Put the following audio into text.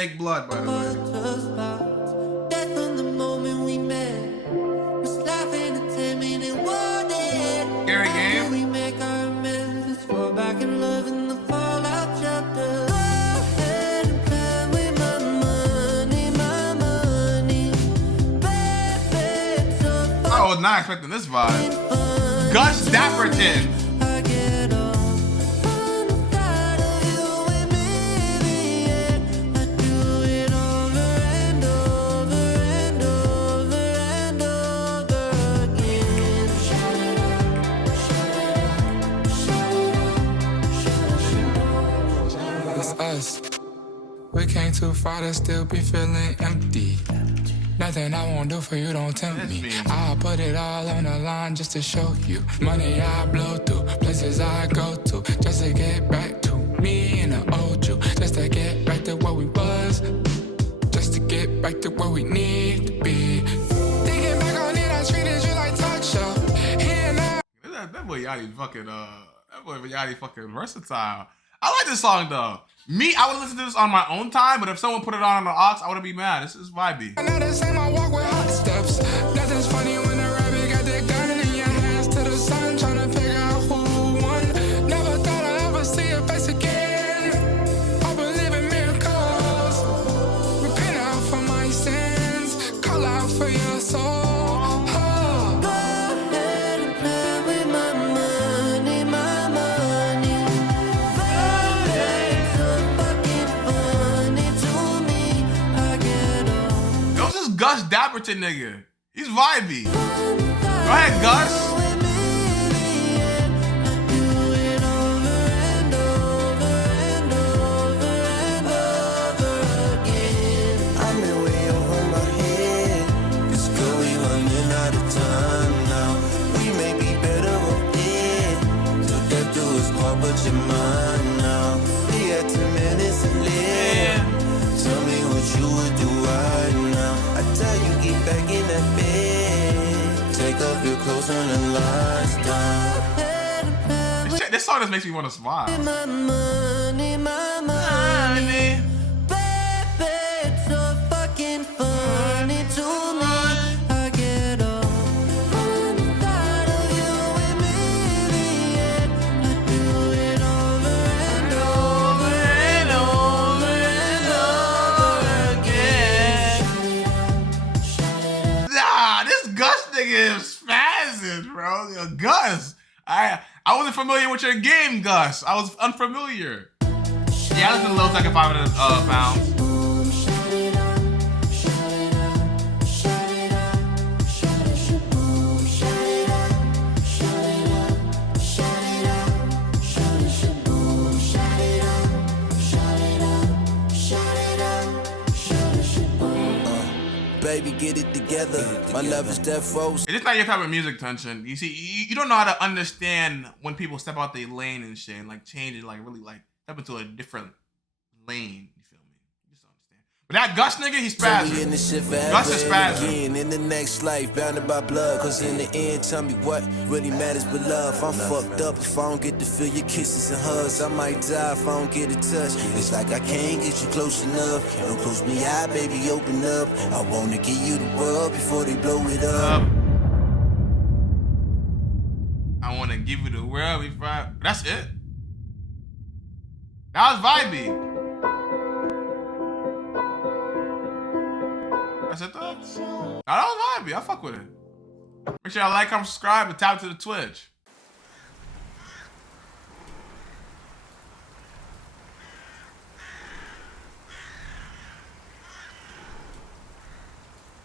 fake blood, by the way. Death from the moment we met. Was laughing at 10-minute warning. Scary game. We make our amends. Let's fall back in love in the fallout chapter. Go ahead and play with my money, my money. Baby, it's so I was not expecting this vibe. Gus Dapperton. I get off on the side of you and me, yeah. I do it over and over and over and over again. Shut it up, It's us. We came too far to still be feeling empty. Nothing I won't do for you, don't tempt me. I'll put it all on the line just to show you. Money I blow through, places I go to, just to get back to me and the old you. Just to get back to where we was, just to get back to where we need to be. Thinking back on it, I treated you like talk show. Here now. That boy Yachty fucking versatile. I like this song though. Me, I would listen to this on my own time, but if someone put it on the aux, I wouldn't be mad. This is vibey. I know the same, I walk with hot steps. Nothing's funny when the rabbit got that gun in your hands to the sun, trying to figure out who won. Never thought I'd ever see your face again. I believe in miracles. Repent out for my sins. Call out for your soul. go ahead and play with my money, my money. Baby, it's so fucking funny to me. I get off. Yo, this is Gus Dapperton nigga. He's vibey. Go ahead, Gus. But your mind now. We got 2 minutes to live. Tell me what you would do right now. I tell you, get back in that bed. Take off your clothes and the lights down. This song just makes me want to smile. My money, my money. Baby, it's so fucking funny to me. I get off on the side of you and me, yeah. I do it over and over and over and over again. Nah, this Gus nigga is spazzing, bro. Yo, Gus. I wasn't familiar with your game, Gus. I was unfamiliar. Yeah, I listened to Lil Yachty 500 pounds. Baby, get it together. My love is death froze. It's just not your type of music, Tension. You see, you don't know how to understand when people step out their lane and shit, and like change it, like really like step into a different lane. You feel me? You just don't understand. But that Gus nigga, he's spazzing. Gus is spazzing. In the next life, bounded by blood. Cause in the end, tell me what really matters but love. I'm fucked up if I don't get to feel your kisses and hugs. I might die if I don't get a touch. It's like I can't get you close enough. Don't close me out, baby, open up. I wanna give you the world before they blow it up. I wanna give you the world before That's it. That was vibey. That's it though? Nah, that was vibey. I fuck with it. Make sure y'all like, comment, subscribe, and tap to the Twitch.